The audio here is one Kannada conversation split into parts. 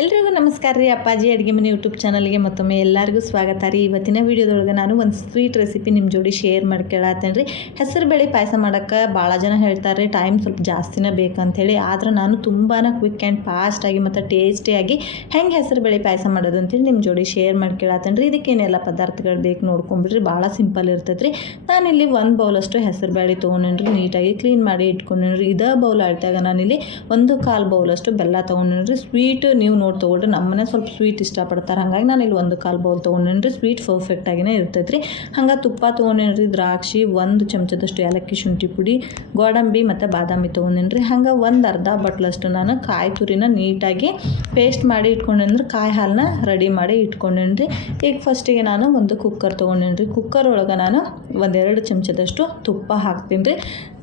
ಎಲ್ರಿಗೂ ನಮಸ್ಕಾರ ರೀ. ಅಪ್ಪಾಜಿ ಅಡುಗೆ ಮನೆ ಯೂಟ್ಯೂಬ್ ಚಾನಲ್ಗೆ ಮತ್ತೊಮ್ಮೆ ಎಲ್ಲರಿಗೂ ಸ್ವಾಗತ ರೀ. ಇವತ್ತಿನ ವೀಡಿಯೋದೊಳಗೆ ನಾನು ಒಂದು ಸ್ವೀಟ್ ರೆಸಿಪಿ ನಿಮ್ಮ ಜೋಡಿ ಶೇರ್ ಮಾಡ್ಕೊಳ್ಳತ್ತೇನೆ ರೀ. ಹೆಸರು ಬೇಳೆ ಪಾಯಸ ಮಾಡೋಕ್ಕೆ ಭಾಳ ಜನ ಹೇಳ್ತಾರೆ ರೀ ಟೈಮ್ ಸ್ವಲ್ಪ ಜಾಸ್ತಿನೇ ಬೇಕಂತೇಳಿ. ಆದ್ರೆ ನಾನು ತುಂಬಾ ಕ್ವಿಕ್ ಆ್ಯಂಡ್ ಫಾಸ್ಟಾಗಿ ಮತ್ತು ಟೇಸ್ಟಿಯಾಗಿ ಹೆಂಗೆ ಹೆಸರು ಬೇಳೆ ಪಾಯಸ ಮಾಡೋದು ಅಂತೇಳಿ ನಿಮ್ಮ ಜೋಡಿ ಶೇರ್ ಮಾಡ್ಕೊಳ್ಳತ್ತೇನೆ ರೀ. ಇದಕ್ಕೇನೆಲ್ಲ ಪದಾರ್ಥಗಳು ಬೇಕು ನೋಡ್ಕೊಂಬಿಡ್ರಿ. ಭಾಳ ಸಿಂಪಲ್ ಇರ್ತೈತೆ ರೀ. ನಾನಿಲ್ಲಿ ಒಂದು ಬೌಲಷ್ಟು ಹೆಸರು ಬೇಳೆ ತೊಗೊಂಡ್ರಿ, ನೀಟಾಗಿ ಕ್ಲೀನ್ ಮಾಡಿ ಇಟ್ಕೊಂಡ್ರಿ. ಇದೇ ಬೌಲ್ ಅಳ್ತಾಗ ನಾನಿಲ್ಲಿ 1/4 ಬೌಲಷ್ಟು ಬೆಲ್ಲ ತೊಗೊಂಡ್ರಿ. ಸ್ವೀಟ್ ನೀವು ನೋಡಿ ತೊಗೊಳ್ರಿ, ನಮ್ಮನೆ ಸ್ವಲ್ಪ ಸ್ವೀಟ್ ಇಷ್ಟಪಡ್ತಾರೆ, ಹಾಗಾಗಿ ನಾನು ಇಲ್ಲಿ 1/4 ಬೌಲ್ ತೊಗೊಂಡ್ರಿ. ಸ್ವೀಟ್ ಪರ್ಫೆಕ್ಟಾಗಿನೇ ಇರ್ತೈತೆ ರೀ. ಹಂಗೆ ತುಪ್ಪ ತೊಗೊಂಡ್ರಿ, ದ್ರಾಕ್ಷಿ, 1 ಚಮಚದಷ್ಟು ಏಲಕ್ಕಿ, ಶುಂಠಿ ಪುಡಿ, ಗೋಡಂಬಿ ಮತ್ತು ಬಾದಾಮಿ ತೊಗೊಂಡ್ರಿ. ಹಂಗೆ ಒಂದು ಅರ್ಧ ಬಟ್ಲಷ್ಟು ನಾನು ಕಾಯಿ ತುರಿನ ನೀಟಾಗಿ ಪೇಸ್ಟ್ ಮಾಡಿ ಇಟ್ಕೊಂಡ್ರಿ. ಕಾಯಿ ಹಾಲನ್ನ ರೆಡಿ ಮಾಡಿ ಇಟ್ಕೊಂಡ್ರಿ. ಈಗ ಫಸ್ಟಿಗೆ ನಾನು ಒಂದು ಕುಕ್ಕರ್ ತೊಗೊಂಡ್ರಿ. ಕುಕ್ಕರ್ ಒಳಗೆ ನಾನು 1-2 ಚಮಚದಷ್ಟು ತುಪ್ಪ ಹಾಕ್ತೀನಿ ರೀ.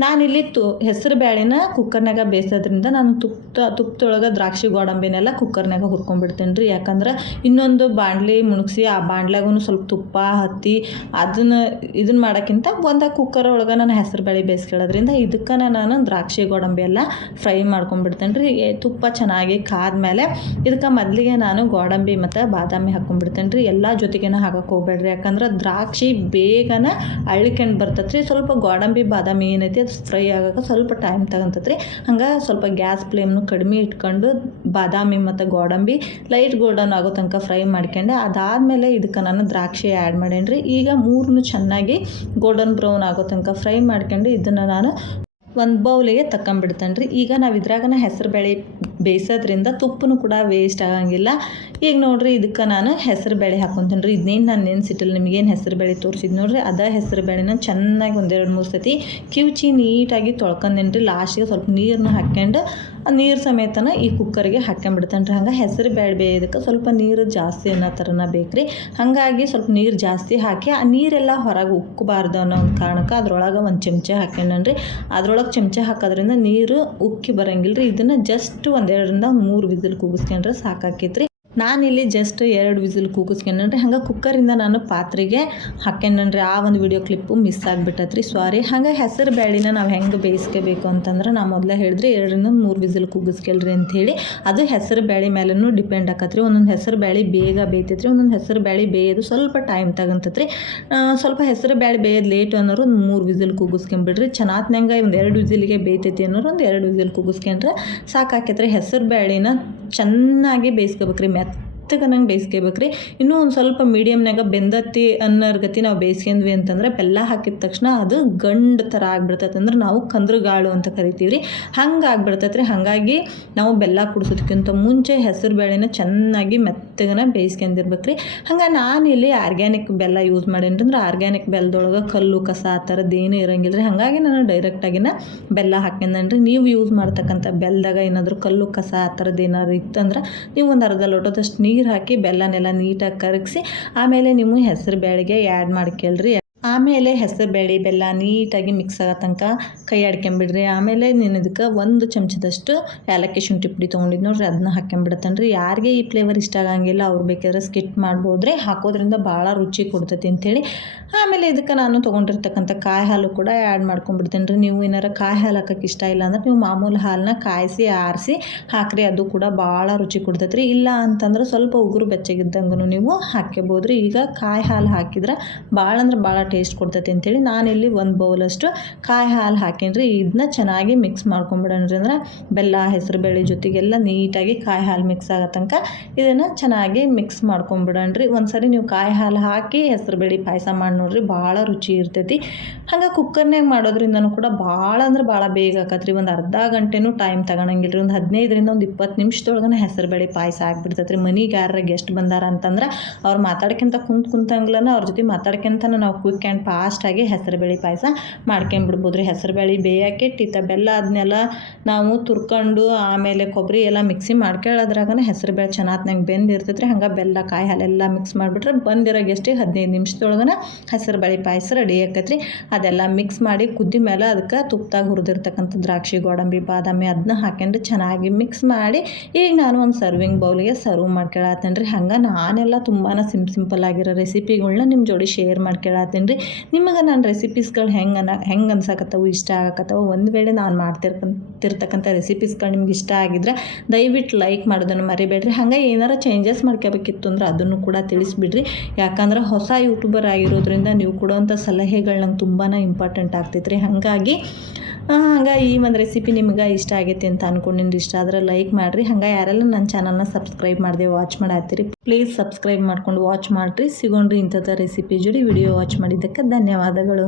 ನಾನಿಲ್ಲಿ ಹೆಸರು ಬೇಳೆನ ಕುಕ್ಕರ್ನಾಗ ಬೇಯಿಸೋದ್ರಿಂದ ನಾನು ತುಪ್ಪದೊಳಗೆ ದ್ರಾಕ್ಷಿ ಗೋಡಂಬಿನೆಲ್ಲ ಕುಕ್ಕರ್ನಾಗ ಹುರ್ಕೊಂಡ್ಬಿಡ್ತೀನಿ ರೀ. ಯಾಕಂದ್ರೆ ಇನ್ನೊಂದು ಬಾಣಲಿ ಮುಣಗಿಸಿ ಆ ಬಾಣಲೆಗೂ ಸ್ವಲ್ಪ ತುಪ್ಪ ಹತ್ತಿ ಇದನ್ನು ಮಾಡೋಕ್ಕಿಂತ ಒಂದು ಕುಕ್ಕರ್ ಒಳಗೆ ನಾನು ಹೆಸರು ಬೇಳೆ ಬೇಯಿಸ್ಕೊಳ್ಳೋದ್ರಿಂದ ಇದಕ್ಕೆ ನಾನು ದ್ರಾಕ್ಷಿ ಗೋಡಂಬಿ ಎಲ್ಲ ಫ್ರೈ ಮಾಡ್ಕೊಂಡ್ಬಿಡ್ತೇನೆ ರೀ. ತುಪ್ಪ ಚೆನ್ನಾಗಿ ಕಾದ್ಮೇಲೆ ಇದಕ್ಕೆ ಮೊದಲಿಗೆ ನಾನು ಗೋಡಂಬಿ ಮತ್ತು ಬಾದಾಮಿ ಹಾಕ್ಕೊಂಡ್ಬಿಡ್ತೇನೆ ರೀ. ಎಲ್ಲ ಜೊತೆಗೇನ ಹಾಕಕ್ಕೆ ಹೋಗ್ಬೇಡ್ರಿ, ಯಾಕಂದ್ರೆ ದ್ರಾಕ್ಷಿ ಬೇಗನೆ ಅಳ್ಕೊಂಡು ಬರ್ತೈತೆ ರೀ. ಸ್ವಲ್ಪ ಗೋಡಂಬಿ ಬಾದಾಮಿ ಏನೈತಿ ಅದು ಫ್ರೈ ಆಗೋಕೆ ಸ್ವಲ್ಪ ಟೈಮ್ ತಗೊಂತೈತೆ ರೀ. ಹಂಗೆ ಸ್ವಲ್ಪ ಗ್ಯಾಸ್ ಫ್ಲೇಮ್ನು ಕಡಿಮೆ ಇಟ್ಕೊಂಡು ಬಾದಾಮಿ ಮತ್ತು ಗೋಡಂಬಿ ಲೈಟ್ ಗೋಲ್ಡನ್ ಆಗೋ ತನಕ ಫ್ರೈ ಮಾಡ್ಕೊಂಡೆ. ಅದಾದಮೇಲೆ ಇದಕ್ಕೆ ನಾನು ದ್ರಾಕ್ಷಿ ಆ್ಯಡ್ ಮಾಡೇನಿ ರೀ. ಈಗ 3 ಚೆನ್ನಾಗಿ ಗೋಲ್ಡನ್ ಬ್ರೌನ್ ಆಗೋ ತನಕ ಫ್ರೈ ಮಾಡ್ಕೊಂಡು ಇದನ್ನು ನಾನು ಒಂದು ಬೌಲಿಗೆ ತಗೊಂಬಿಡ್ತೇನೆ ರೀ. ಈಗ ನಾವು ಇದ್ರಾಗನ ಹೆಸರು ಬೇಳೆ ಬೇಯಿಸೋದ್ರಿಂದ ತುಪ್ಪನೂ ಕೂಡ ವೇಸ್ಟ್ ಆಗಂಗಿಲ್ಲ. ಈಗ ನೋಡಿರಿ, ಇದಕ್ಕೆ ನಾನು ಹೆಸರು ಬೇಳೆ ಹಾಕ್ಕೊತೀನಿ ರೀ. ಇದನ್ನೇನು ನಾನು ನೆನೆಸಿಟ್ಟಿಲ್ಲ, ನಿಮಗೇನು ಹೆಸರು ಬೇಳೆ ತೋರಿಸಿದ್ದು ನೋಡಿರಿ, ಅದೇ ಹೆಸರು ಬೇಳೆನ ಚೆನ್ನಾಗಿ 1-2-3 ಸತಿ ಕಿವುಚಿ ನೀಟಾಗಿ ತೊಳ್ಕೊಂಡೇನಿ ರೀ. ಲಾಸ್ಟಿಗೆ ಸ್ವಲ್ಪ ನೀರನ್ನ ಹಾಕ್ಕೊಂಡು ಆ ನೀರು ಸಮೇತನ ಈ ಕುಕ್ಕರ್ಗೆ ಹಾಕ್ಕೊಂಬಿಡ್ತೇನೆ ರೀ. ಹಂಗೆ ಹೆಸರು ಬೇಳೆ ಬೇಯೋದಕ್ಕೆ ಸ್ವಲ್ಪ ನೀರು ಜಾಸ್ತಿ ಅನ್ನೋ ಥರನ ಬೇಕು ರೀ. ಹಾಗಾಗಿ ಸ್ವಲ್ಪ ನೀರು ಜಾಸ್ತಿ ಹಾಕಿ ಆ ನೀರೆಲ್ಲ ಹೊರಗೆ ಉಕ್ಕಬಾರ್ದು ಅನ್ನೋ ಒಂದು ಕಾರಣಕ್ಕೆ ಅದ್ರೊಳಗೆ 1 ಚಮಚ ಹಾಕ್ಕೊಂಡ್ರಿ. ಅದ್ರೊಳಗೆ ಚಮಚ ಹಾಕೋದ್ರಿಂದ ನೀರು ಉಕ್ಕಿ ಬರೋಂಗಿಲ್ಲ ರೀ. ಇದನ್ನು ಜಸ್ಟ್ 1-2-3 ವಿಸಿಲ್ ಕೂಗಿಸ್ಕೊಂಡ್ರೆ ಸಾಕಾಕೈತ್ರಿ. ನಾನಿಲ್ಲಿ ಜಸ್ಟ್ 2 ವಿಸಿಲ್ ಕೂಗಿಸ್ಕೊಂಡ್ರಿ. ಹಂಗೆ ಕುಕ್ಕರಿಂದ ನಾನು ಪಾತ್ರೆಗೆ ಹಾಕ್ಕೊಂಡ್ರಿ. ಆ ಒಂದು ವಿಡಿಯೋ ಕ್ಲಿಪ್ಪು ಮಿಸ್ ಆಗಿಬಿಟ್ಟತ್ರಿ, ಸಾರಿ. ಹಂಗೆ ಹೆಸರು ಬೇಳೆನ ನಾವು ಹೆಂಗೆ ಬೇಯಿಸ್ಕೋಬೇಕು ಅಂತಂದ್ರೆ ನಾ ಮೊದಲೇ ಹೇಳಿದ್ರಿ 2-3 ವಿಸಿಲ್ ಕೂಗಿಸ್ಕೊಳ್ರಿ ಅಂಥೇಳಿ. ಅದು ಹೆಸರು ಬೇಳೆ ಮೇಲೂ ಡಿಪೆಂಡ್ ಆಕತ್ರಿ. ಒಂದೊಂದು ಹೆಸರು ಬೇಳೆ ಬೇಗ ಬೇಯ್ತೈತ್ರಿ, ಒಂದೊಂದು ಹೆಸರು ಬೇಳೆ ಬೇಯೋದು ಸ್ವಲ್ಪ ಟೈಮ್ ತಗೊಂತೈತ್ರಿ. ಸ್ವಲ್ಪ ಹೆಸರು ಬೇಳೆ ಬೇಯೋದು ಲೇಟು ಅನ್ನೋರು 3 ವಿಸಿಲ್ ಕೂಗಿಸ್ಕೊಂಬಿಡ್ರಿ. ಚೆನ್ನಾತ್ನಂಗೆ 2 ವಿಸಿಲಿಗೆ ಬೇಯ್ತೈತಿ ಅನ್ನೋರು 2 ವಿಸಿಲ್ ಕೂಗಿಸ್ಕೊಂಡ್ರೆ ಸಾಕಾಕೈತ್ರಿ. ಹೆಸರು ಬೇಳೆನ ಚೆನ್ನಾಗಿ ಬೇಯಿಸ್ಕೋಬೇಕ್ರಿ, ಮೆತ್ತಗನಂಗೆ ಬೇಯಿಸ್ಕೋಬೇಕ್ರಿ. ಇನ್ನೂ ಒಂದು ಸ್ವಲ್ಪ ಮೀಡಿಯಮ್ನಾಗ ಬೆಂದತ್ತಿ ಅನ್ನೋರ್ಗತಿ ನಾವು ಬೇಯಿಸ್ಕೊಂಡ್ವಿ ಅಂತಂದ್ರೆ ಬೆಲ್ಲ ಹಾಕಿದ ತಕ್ಷಣ ಅದು ಗಂಡು ಥರ ಆಗ್ಬಿಡ್ತೈತೆ, ಅಂದ್ರೆ ನಾವು ಕಂದ್ರಗಾಳು ಅಂತ ಕರಿತೀವಿ ರೀ, ಹಂಗೆ ಆಗ್ಬಿಡ್ತೈತೆ ರೀ. ಹಾಗಾಗಿ ನಾವು ಬೆಲ್ಲ ಕುಡಿಸೋದಕ್ಕಿಂತ ಮುಂಚೆ ಹೆಸರು ಬೇಳೆನ ಚೆನ್ನಾಗಿ ಮೆತ್ತಗನ ಬೇಯಿಸ್ಕೊಂಡಿರ್ಬೇಕ್ರಿ. ಹಂಗೆ ನಾನಿಲ್ಲಿ ಆರ್ಗ್ಯಾನಿಕ್ ಬೆಲ್ಲ ಯೂಸ್ ಮಾಡೇನಿ ಅಂದ್ರೆ ಆರ್ಗ್ಯಾನಿಕ್ ಬೆಲ್ಲದೊಳಗೆ ಕಲ್ಲು ಕಸ ಆ ಥರದ್ದು ಏನೂ ಇರೋಂಗಿಲ್ಲ ರೀ. ಹಾಗಾಗಿ ನಾನು ಡೈರೆಕ್ಟಾಗಿನ ಬೆಲ್ಲ ಹಾಕ್ಕೊಂಡ್ರಿ. ನೀವು ಯೂಸ್ ಮಾಡ್ತಕ್ಕಂಥ ಬೆಲ್ಲದಾಗ ಏನಾದರೂ ಕಲ್ಲು ಕಸ ಆ ಥರದ್ದು ಏನಾದ್ರು ಇತ್ತಂದ್ರೆ ನೀವು ಒಂದು ಅರ್ಧ ಲೋಟದಷ್ಟು ನೀರು ಹಾಕಿ ಬೆಲ್ಲನೆಲ್ಲ ನೀಟಾಗಿ ಕರಗಿಸಿ ಆಮೇಲೆ ನೀವು ಹೆಸರು ಬೇಳೆಗೆ ಆ್ಯಡ್ ಮಾಡ್ಕೊಳ್ರಿ. ಆಮೇಲೆ ಹೆಸರು ಬೇಳೆ ಬೆಲ್ಲ ನೀಟಾಗಿ ಮಿಕ್ಸ್ ಆಗೋ ತನಕ ಕೈ ಆಡ್ಕೊಂಬಿಡ್ರಿ. ಆಮೇಲೆ ನೀನು ಇದಕ್ಕೆ 1 ಚಮಚದಷ್ಟು ಏಲಕ್ಕಿ ಶುಂಠಿ ಪುಡಿ ತೊಗೊಂಡಿದ್ದು ನೋಡ್ರಿ, ಅದನ್ನ ಹಾಕ್ಕೊಂಬಿಡತ್ತೇನೆ ರೀ. ಯಾರಿಗೆ ಈ ಫ್ಲೇವರ್ ಇಷ್ಟ ಆಗಂಗಿಲ್ಲ ಅವ್ರು ಬೇಕಾದ್ರೆ ಸ್ಕಿಪ್ ಮಾಡ್ಬೋದ್ರಿ, ಹಾಕೋದ್ರಿಂದ ಭಾಳ ರುಚಿ ಕೊಡ್ತೈತಿ ಅಂಥೇಳಿ. ಆಮೇಲೆ ಇದಕ್ಕೆ ನಾನು ತೊಗೊಂಡಿರ್ತಕ್ಕಂಥ ಕಾಯಿ ಹಾಲು ಕೂಡ ಆ್ಯಡ್ ಮಾಡ್ಕೊಂಬಿಡ್ತೇನೆ ರೀ. ನೀವು ಏನಾರು ಕಾಯಿ ಹಾಲು ಹಾಕೋಕ್ಕೆ ಇಷ್ಟ ಇಲ್ಲ ಅಂದ್ರೆ ನೀವು ಮಾಮೂಲು ಹಾಲನ್ನ ಕಾಯಿಸಿ ಆರಿಸಿ ಹಾಕ್ರಿ, ಅದು ಕೂಡ ಭಾಳ ರುಚಿ ಕೊಡ್ತೈತೆ ರೀ. ಇಲ್ಲ ಅಂತಂದ್ರೆ ಸ್ವಲ್ಪ ಉಗುರು ಬೆಚ್ಚಗಿದ್ದಂಗೂ ನೀವು ಹಾಕ್ಕೋಬೋದ್ರಿ. ಈಗ ಕಾಯಿ ಹಾಲು ಹಾಕಿದ್ರೆ ಭಾಳ ಅಂದ್ರೆ ಭಾಳ ಟೇಸ್ಟ್ ಕೊಡ್ತೈತೆ ಅಂತೇಳಿ ನಾನಿಲ್ಲಿ 1 ಬೌಲಷ್ಟು ಕಾಯಿ ಹಾಲು ಹಾಕೇನ್ರಿ. ಇದನ್ನ ಚೆನ್ನಾಗಿ ಮಿಕ್ಸ್ ಮಾಡ್ಕೊಂಬಿಡೋಣ್ರಿ. ಅಂದ್ರೆ ಬೆಲ್ಲ ಹೆಸರು ಬೇಳೆ ಜೊತೆಗೆಲ್ಲ ನೀಟಾಗಿ ಕಾಯಿ ಹಾಲು ಮಿಕ್ಸ್ ಆಗೋ ತನಕ ಇದನ್ನು ಚೆನ್ನಾಗಿ ಮಿಕ್ಸ್ ಮಾಡ್ಕೊಂಬಿಡೋಣ್ರಿ. ಒಂದ್ಸರಿ ನೀವು ಕಾಯಿ ಹಾಲು ಹಾಕಿ ಹೆಸರು ಬೇಳೆ ಪಾಯಸ ಮಾಡಿ ನೋಡ್ರಿ, ಭಾಳ ರುಚಿ ಇರ್ತೈತಿ. ಹಂಗೆ ಕುಕ್ಕರ್ನಾಗ ಮಾಡೋದ್ರಿಂದನೂ ಕೂಡ ಭಾಳ ಅಂದ್ರೆ ಭಾಳ ಬೇಗ ಆಕತ್ರಿ. ಒಂದು ಅರ್ಧ ಗಂಟೆನೂ ಟೈಮ್ ತಗೊಳಂಗಿಲ್ಲ ರೀ. ಒಂದು 15-20 ನಿಮಿಷದೊಳಗನೆ ಹೆಸರು ಬೇಳೆ ಪಾಯಸ ಆಗಿಬಿಡ್ತೈತೆ ರೀ. ಮನೆಗೆ ಯಾರ ಗೆಸ್ಟ್ ಬಂದಾರ ಅಂತಂದ್ರೆ ಅವ್ರು ಮಾತಾಡ್ಕೊಂತ ಕುಂತಂಗ್ಲನ ಅವ್ರ ಜೊತೆ ಮಾತಾಡ್ಕೊಂತನ ನಾವು ಕ್ವಿಕ್ ಆ್ಯಂಡ್ ಫಾಸ್ಟಾಗಿ ಹೆಸರು ಬೇಳೆ ಪಾಯಸ ಮಾಡ್ಕೊಂಬಿಡ್ಬೋದು ರೀ. ಹೆಸರು ಬೇಳೆ ಬೇಯಕ್ಕೆ ಇಟ್ಟಿತ್ತ ಬೆಲ್ಲ ಅದನ್ನೆಲ್ಲ ನಾವು ತುರ್ಕೊಂಡು ಆಮೇಲೆ ಕೊಬ್ಬರಿ ಎಲ್ಲ ಮಿಕ್ಸಿ ಮಾಡ್ಕೊಳ್ಳೋದ್ರಾಗನ ಹೆಸರು ಬೇಳೆ ಚೆನ್ನಾತ್ನಾಗ ಬೆಂದಿರ್ತೈತೆ ರೀ. ಹಂಗೆ ಬೆಲ್ಲ ಕಾಯಿ ಹಾಲೆಲ್ಲ ಮಿಕ್ಸ್ ಮಾಡಿಬಿಟ್ರೆ ಬಂದಿರೋ ಗೆಸ್ಟಿಗೆ 15 ನಿಮಿಷದೊಳಗನ ಹೆಸರು ಬೇಳೆ ಪಾಯಸ ರೆಡಿ ಆಕೈತ್ರಿ. ಅದೆಲ್ಲ ಮಿಕ್ಸ್ ಮಾಡಿ ಕುದ್ದಿ ಮೇಲೆ ಅದಕ್ಕೆ ತುಪ್ಪದಾಗ ಹುರಿದಿರ್ತಕ್ಕಂಥ ದ್ರಾಕ್ಷಿ ಗೋಡಂಬಿ ಬಾದಾಮಿ ಅದನ್ನ ಹಾಕ್ಕೊಂಡು ಚೆನ್ನಾಗಿ ಮಿಕ್ಸ್ ಮಾಡಿ ಈಗ ನಾನು ಒಂದು ಸರ್ವಿಂಗ್ ಬೌಲಿಗೆ ಸರ್ವ್ ಮಾಡ್ಕೊಳತ್ತೇನೆ ರೀ. ಹಂಗೆ ನಾನೆಲ್ಲ ತುಂಬಾ ಸಿಂಪಲ್ ಆಗಿರೋ ರೆಸಿಪಿಗಳ್ನ ನಿಮ್ಮ ಜೋಡಿ ಶೇರ್ ಮಾಡ್ಕೊಳತ್ತೇನೆ ರೀ. ರೀ. ನಿಮಗೆ ನಾನು ರೆಸಿಪೀಸ್ಗಳು ಹೆಂಗೆ ಅನ್ಸಕತ್ತವು, ಇಷ್ಟ ಆಗಕತ್ತವು, ಒಂದು ವೇಳೆ ನಾನು ಮಾಡ್ತಿರ್ತಕ್ಕಂಥ ರೆಸಿಪೀಸ್ಗಳು ನಿಮ್ಗೆ ಇಷ್ಟ ಆಗಿದ್ರೆ ದಯವಿಟ್ಟು ಲೈಕ್ ಮಾಡೋದನ್ನು ಮರಿಬೇಡ್ರಿ. ಹಾಗೆ ಏನಾರು ಚೇಂಜಸ್ ಮಾಡ್ಕೋಬೇಕಿತ್ತು ಅಂದ್ರೆ ಅದನ್ನು ಕೂಡ ತಿಳಿಸ್ಬಿಡ್ರಿ. ಯಾಕಂದ್ರೆ ಹೊಸ ಯೂಟ್ಯೂಬರ್ ಆಗಿರೋದ್ರಿಂದ ನೀವು ಕೊಡುವಂಥ ಸಲಹೆಗಳು ನಂಗೆ ತುಂಬಾ ಇಂಪಾರ್ಟೆಂಟ್ ಆಗ್ತೈತ್ರಿ. ಹಾಗಾಗಿ ಈ ಒಂದು ರೆಸಿಪಿ ನಿಮ್ಗೆ ಇಷ್ಟ ಆಗೈತಿ ಅಂತ ಅಂದ್ಕೊಂಡಿನಿ. ಇಷ್ಟ ಆದರೆ ಲೈಕ್ ಮಾಡಿರಿ. ಹಂಗೆ ಯಾರೆಲ್ಲ ನನ್ನ ಚಾನಲ್ನ ಸಬ್ಸ್ಕ್ರೈಬ್ ಮಾಡಿದೆ ವಾಚ್ ಮಾಡತ್ತೀರಿ ಪ್ಲೀಸ್ ಸಬ್ಸ್ಕ್ರೈಬ್ ಮಾಡ್ಕೊಂಡು ವಾಚ್ ಮಾಡಿರಿ. ಸಿಗೋಣ್ರಿ ಇಂಥದ್ದು ರೆಸಿಪಿ ಜೋಡಿ. ವಿಡಿಯೋ ವಾಚ್ ಮಾಡಿದ್ದಕ್ಕೆ ಧನ್ಯವಾದಗಳು.